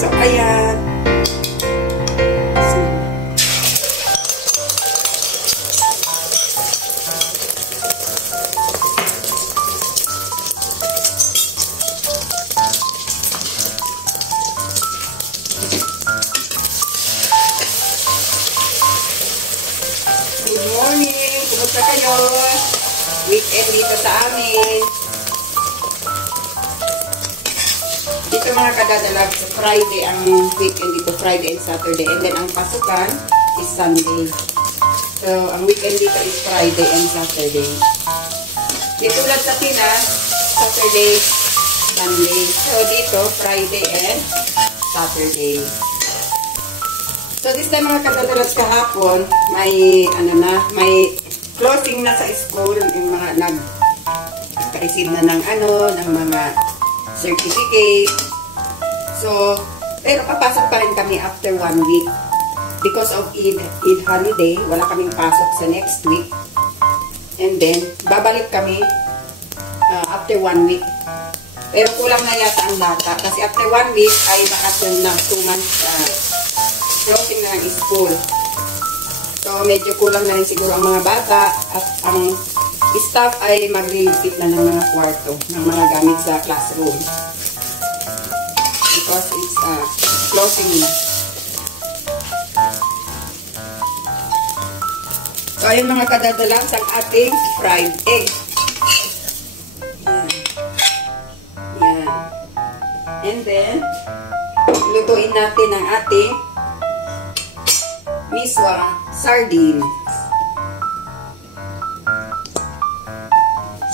So, ayan. Good morning! Kumusta kayo? Weekend dito sa amin. Dito mga kadadalag, Friday ang weekend dito, Friday and Saturday. And then ang pasukan is Sunday. So, ang weekend dito is Friday and Saturday. Dito lang sa Pinas, Saturday, Sunday. So, dito, Friday and Saturday. So, this time mga kadadalag kahapon, may, may closing na sa school, yung mga nag-receive na ng ng mga certificate. So, pero papasok pa rin kami after 1 week. Because of Eid holiday, wala kaming pasok sa next week. And then, babalik kami after 1 week. Pero kulang na yata ang bata. Kasi after 1 week ay bakasyon na 2 months closing na ng school. So, medyo kulang na rin siguro ang mga bata at ang staff ay mag-revisit na ng mga kwarto, ng mga gamit sa classroom. Because it's closing na. So, ayun mga kadadalang ang ating fried egg. Yan. Yan. And then, lutuin natin ang ating miswa sardines.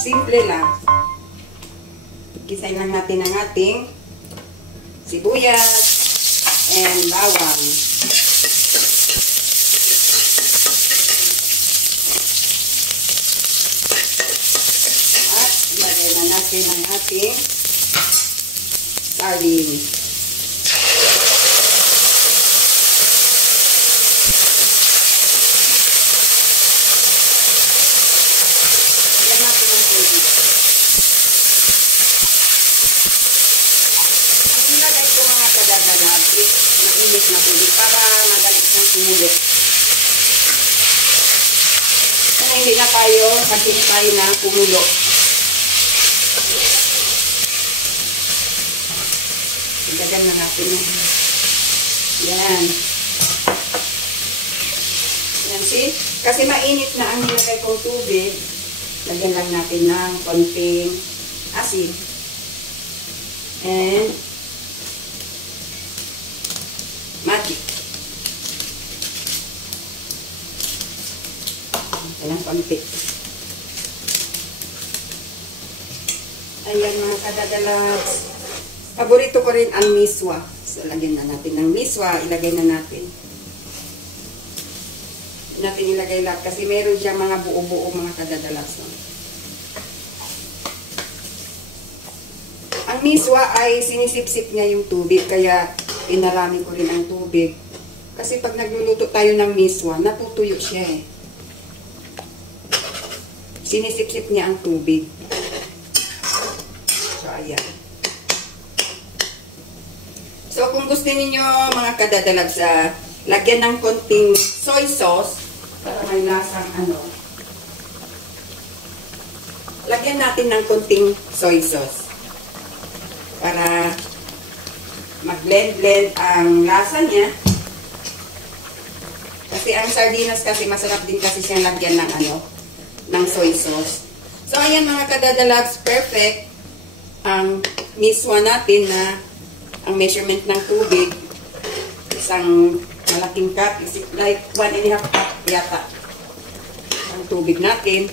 Simple lang. Gisain lang natin ang ating sibuyas and bawang. At ilagay na natin ang ating sardines. Mainit na tubig para madali siyang tumulo. Kaya hindi na tayo maghintay na kumulo. Igagan na natin. Yan. Yan, see? Kasi mainit na ang nilagay kong tubig. Lagyan lang natin ng konting asin. And magic. Ayan, konti. Ayan mga kadadalas. Paborito ko rin ang miswa. So, lagyan na natin ng miswa. Ilagay na natin. Ilagay lahat. Kasi meron dyan mga buo-buo mga kadadalas. No? Ang miswa ay sinisip-sip niya yung tubig. Kaya inarami ko rin ang tubig. Kasi pag nagluluto tayo ng miswa, natutuyo siya eh. Sinisip-sip niya ang tubig. So, ayan. So, kung gusto niyo mga kadadalag sa lagyan ng konting soy sauce para may lasang lagyan natin ng konting soy sauce para mag-blend ang lasa niya. Kasi ang sardinas kasi masarap din kasi siyang lagyan ng ng soy sauce. So ayan mga kadadalags, perfect ang miswa natin na ang measurement ng tubig. Isang malaking cup, is like 1.5 cup yata ang tubig natin.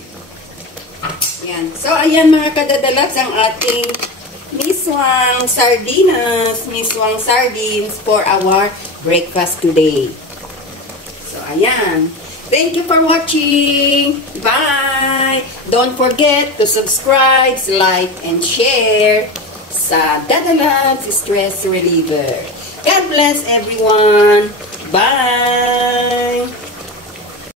Yan. So ayan mga kadadalags ang ating miswang sardines for our breakfast today. So, ayan. Thank you for watching. Bye! Don't forget to subscribe, like, and share sa Dadalabs Stress Reliever. God bless everyone. Bye!